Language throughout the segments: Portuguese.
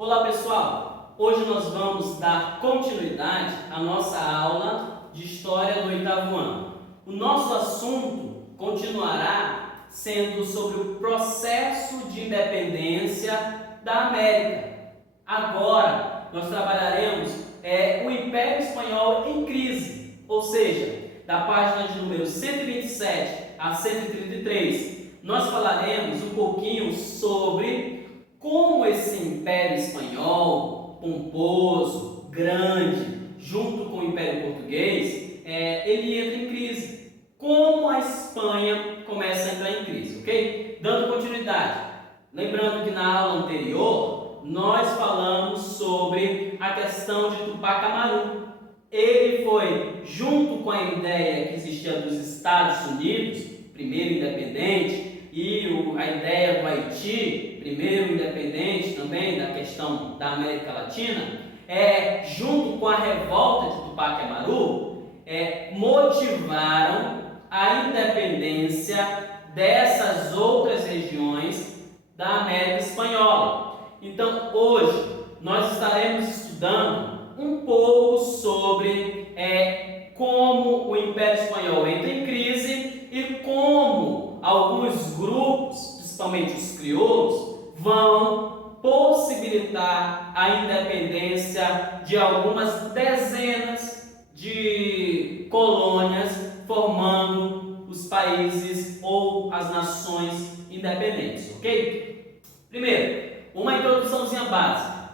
Olá pessoal, hoje nós vamos dar continuidade à nossa aula de História do oitavo ano. O nosso assunto continuará sendo sobre o processo de independência da América. Agora nós trabalharemos o Império Espanhol em crise, ou seja, da página de número 127 a 133, nós falaremos um pouquinho sobre como esse Império Espanhol, pomposo, grande, junto com o Império Português, ele entra em crise. Como a Espanha começa a entrar em crise, ok? Dando continuidade. Lembrando que na aula anterior, nós falamos sobre a questão de Tupac Amaru. Ele foi, junto com a ideia que existia dos Estados Unidos, primeiro independente, e a ideia do Haiti, primeiro independente também da questão da América Latina, junto com a revolta de Tupac Amaru, motivaram a independência dessas outras regiões da América Espanhola. Então, hoje, nós estaremos estudando um pouco sobre como o Império Espanhol entra em crise e como alguns grupos, principalmente os crioulos, vão possibilitar a independência de algumas dezenas de colônias, formando os países ou as nações independentes, ok? Primeiro, uma introduçãozinha básica.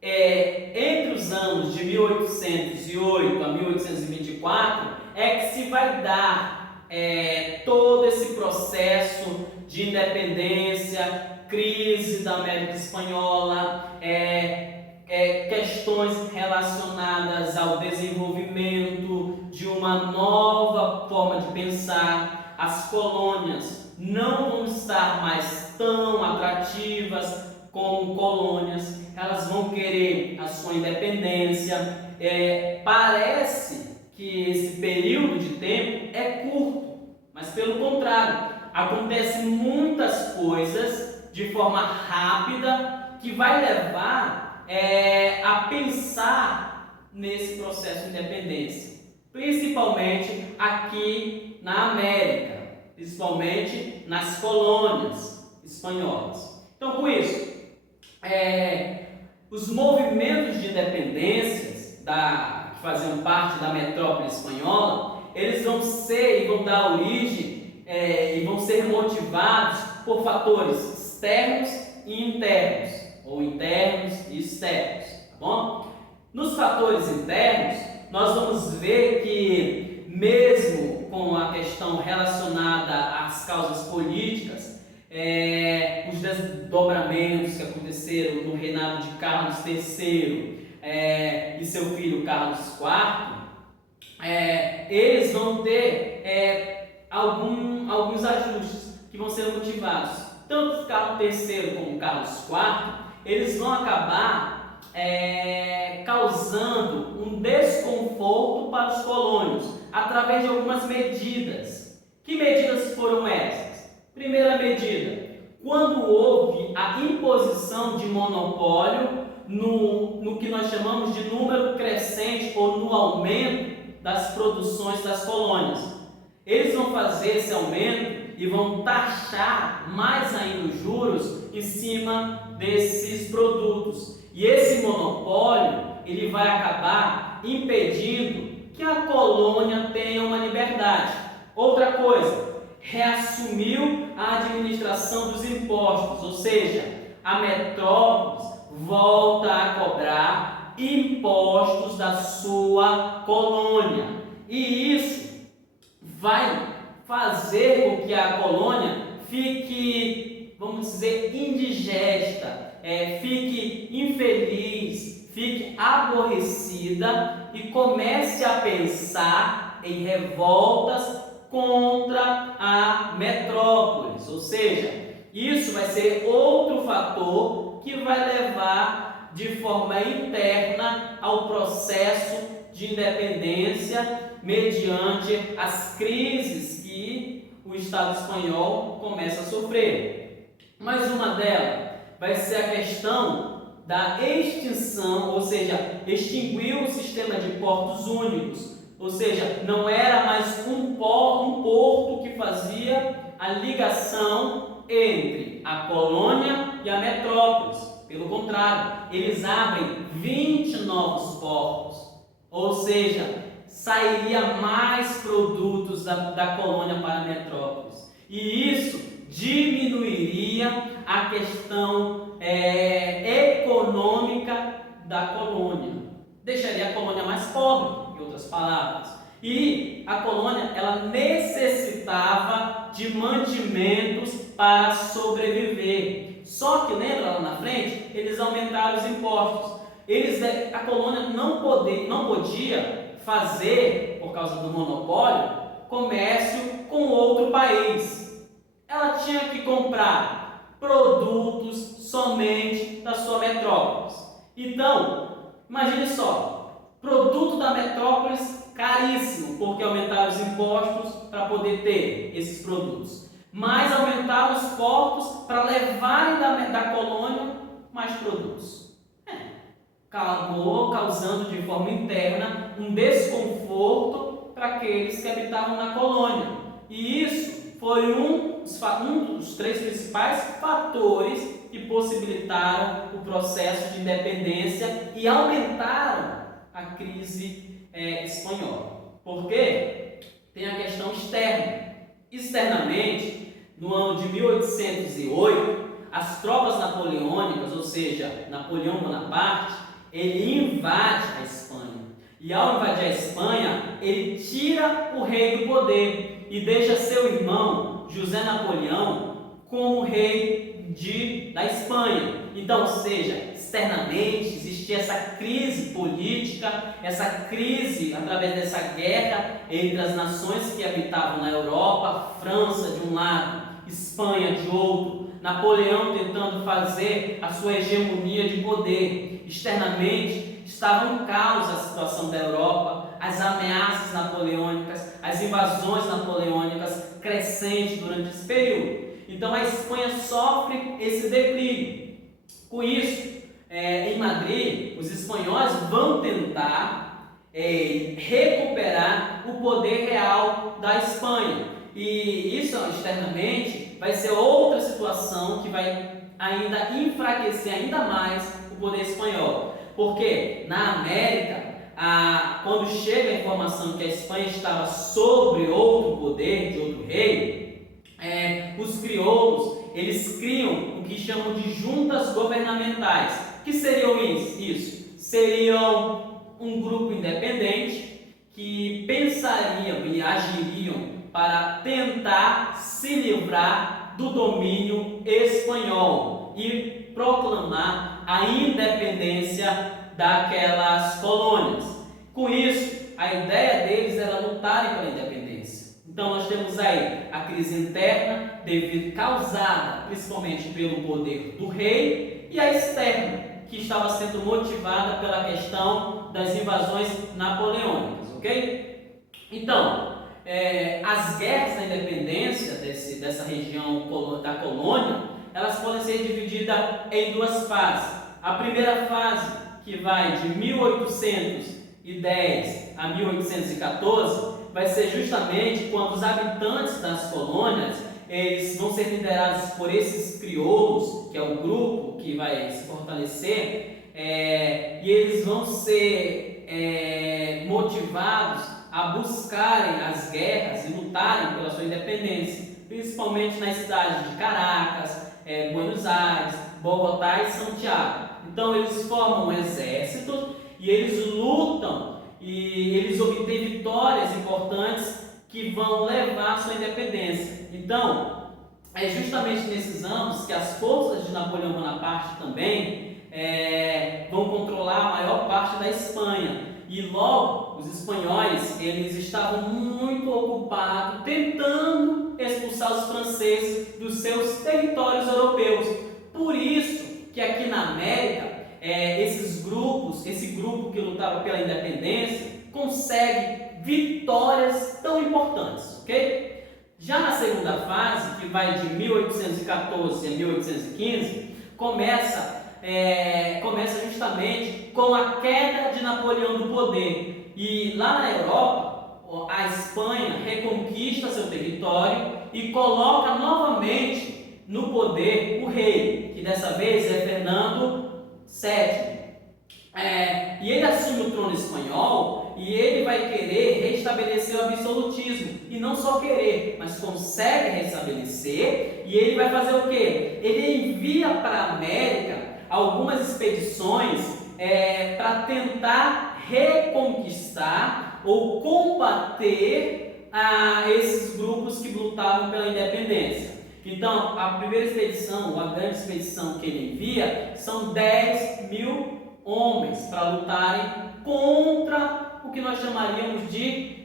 Entre os anos de 1808 a 1824 que se vai dar todo esse processo de independência, crise da América Espanhola, questões relacionadas ao desenvolvimento de uma nova forma de pensar. As colônias não vão estar mais tão atrativas como colônias, elas vão querer a sua independência. Parece que esse período de tempo é curto, mas pelo contrário, acontecem muitas coisas de forma rápida que vai levar a pensar nesse processo de independência, principalmente aqui na América, principalmente nas colônias espanholas. Então, com isso, os movimentos de independências que faziam parte da metrópole espanhola, eles vão dar origem e vão ser motivados por fatores externos e internos, ou internos e externos, tá bom? Nos fatores internos, nós vamos ver que, mesmo com a questão relacionada às causas políticas, os desdobramentos que aconteceram no reinado de Carlos III e seu filho Carlos IV, eles vão ter alguns ajustes que vão ser motivados. Tanto Carlos III como Carlos IV, eles vão acabar causando um desconforto para os colônios através de algumas medidas. Que medidas foram essas? Primeira medida, quando houve a imposição de monopólio no que nós chamamos de número crescente ou no aumento das produções das colônias. Eles vão fazer esse aumento e vão taxar mais ainda os juros em cima desses produtos. E esse monopólio, ele vai acabar impedindo que a colônia tenha uma liberdade. Outra coisa, reassumiu a administração dos impostos, ou seja, a metrópole volta a cobrar impostos da sua colônia, e isso vai fazer com que a colônia fique, vamos dizer, indigesta, fique infeliz, fique aborrecida e comece a pensar em revoltas contra a metrópole, ou seja, isso vai ser outro fator que vai levar de forma interna ao processo de independência mediante as crises que o Estado espanhol começa a sofrer. Mais uma delas vai ser a questão da extinção, ou seja, extinguiu o sistema de portos únicos, ou seja, não era mais um porto que fazia a ligação entre a colônia e a metrópole. Pelo contrário, eles abrem 20 novos portos, ou seja, sairia mais produtos da colônia para a metrópole. E isso diminuiria a questão econômica da colônia. Deixaria a colônia mais pobre, em outras palavras. E a colônia, ela necessitava de mantimentos para sobreviver. Só que, lembra lá na frente, eles aumentaram os impostos. A colônia não podia fazer, por causa do monopólio, comércio com outro país. Ela tinha que comprar produtos somente da sua metrópole. Então, imagine só, produto da metrópole caríssimo, porque aumentaram os impostos para poder ter esses produtos. Mas aumentaram os portos para levarem da colônia mais produtos. Acabou causando de forma interna um desconforto para aqueles que habitavam na colônia. E isso foi um dos 3 principais fatores que possibilitaram o processo de independência e aumentaram a crise espanhola. Por quê? Tem a questão externa. Externamente, no ano de 1808, as tropas napoleônicas, ou seja, Napoleão Bonaparte, ele invade a Espanha. E ao invadir a Espanha, ele tira o rei do poder e deixa seu irmão, José Napoleão, como rei da Espanha. Então, ou seja, externamente existia essa crise política, essa crise através dessa guerra entre as nações que habitavam na Europa, França de um lado, Espanha de outro, Napoleão tentando fazer a sua hegemonia de poder. Externamente estava um caos a situação da Europa, as ameaças napoleônicas, as invasões napoleônicas crescentes durante esse período. Então a Espanha sofre esse declínio. Com isso, em Madrid, os espanhóis vão tentar recuperar o poder real da Espanha. E isso externamente vai ser outra situação que vai ainda enfraquecer ainda mais o poder espanhol. Porque na América, quando chega a informação que a Espanha estava sobre outro poder, de outro rei, os crioulos, eles criam o que chamam de juntas governamentais. O que seriam isso? Seriam um grupo independente que pensariam e agiriam para tentar se livrar do domínio espanhol e proclamar a independência daquelas colônias. Com isso, a ideia deles era lutarem pela independência. Então nós temos aí a crise interna, causada principalmente pelo poder do rei, e a externa, que estava sendo motivada pela questão das invasões napoleônicas, ok? Então, as guerras da independência dessa região da colônia, elas podem ser divididas em 2 fases. A primeira fase, que vai de 1810 a 1814, vai ser justamente quando os habitantes das colônias eles vão ser liderados por esses crioulos, que é o grupo que vai se fortalecer, e eles vão ser motivados a buscarem as guerras e lutarem pela sua independência, principalmente nas cidades de Caracas, Buenos Aires, Bogotá e Santiago. Então eles formam um exército e eles lutam e eles obtêm vitórias importantes que vão levar à sua independência. Então, é justamente nesses anos que as forças de Napoleão Bonaparte também vão controlar a maior parte da Espanha. E logo, os espanhóis, eles estavam muito ocupados tentando expulsar os franceses dos seus territórios europeus. Por isso que aqui na América, esse grupo que lutava pela independência, consegue vitórias tão importantes, ok? Já na segunda fase, que vai de 1814 a 1815, começa justamente com a queda de Napoleão do poder. E lá na Europa, a Espanha reconquista seu território e coloca novamente no poder o rei, que dessa vez é Fernando VII. E ele assume o trono espanhol e ele vai querer restabelecer o absolutismo. E não só querer, mas consegue restabelecer. E ele vai fazer o quê? Ele envia para a América algumas expedições para tentar reconquistar ou combater esses grupos que lutavam pela independência. Então, a primeira expedição, a grande expedição que ele envia, são 10.000 homens para lutarem contra o que nós chamaríamos de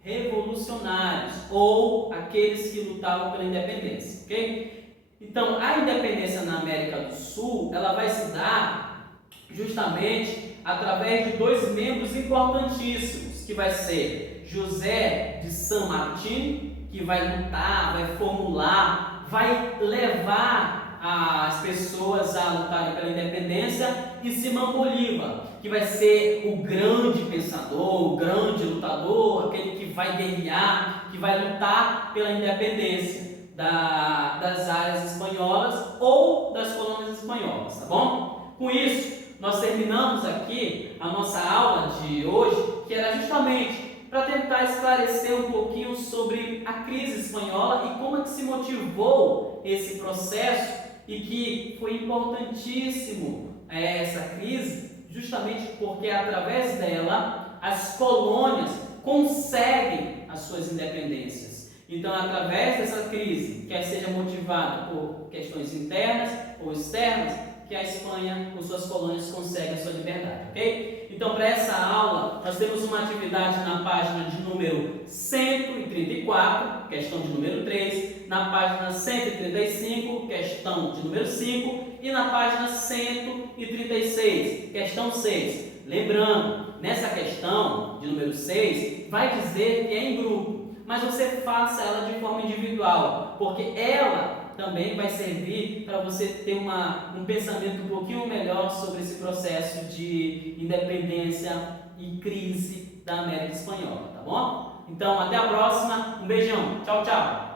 revolucionários ou aqueles que lutavam pela independência, ok? Então, a independência na América do Sul, ela vai se dar justamente através de dois membros importantíssimos, que vai ser José de San Martín, que vai lutar, vai formular, vai levar as pessoas a lutarem pela independência, e Simão Bolívar, que vai ser o grande pensador, o grande lutador, aquele que vai guerrear, que vai lutar pela independência das áreas espanholas ou das colônias espanholas, tá bom? Com isso, nós terminamos aqui a nossa aula de hoje, que era justamente para tentar esclarecer um pouquinho sobre a crise espanhola e como é que se motivou esse processo e que foi importantíssimo essa crise, justamente porque através dela as colônias conseguem as suas independências. Então, através dessa crise, quer seja motivada por questões internas ou externas, que a Espanha, com suas colônias, consegue a sua liberdade, ok? Então, para essa aula, nós temos uma atividade na página de número 134, questão de número 3, na página 135, questão de número 5, e na página 136, questão 6. Lembrando, nessa questão de número 6, vai dizer que é em grupo, mas você faça ela de forma individual, porque ela também vai servir para você ter um pensamento um pouquinho melhor sobre esse processo de independência e crise da América Espanhola, tá bom? Então, até a próxima, um beijão, tchau, tchau!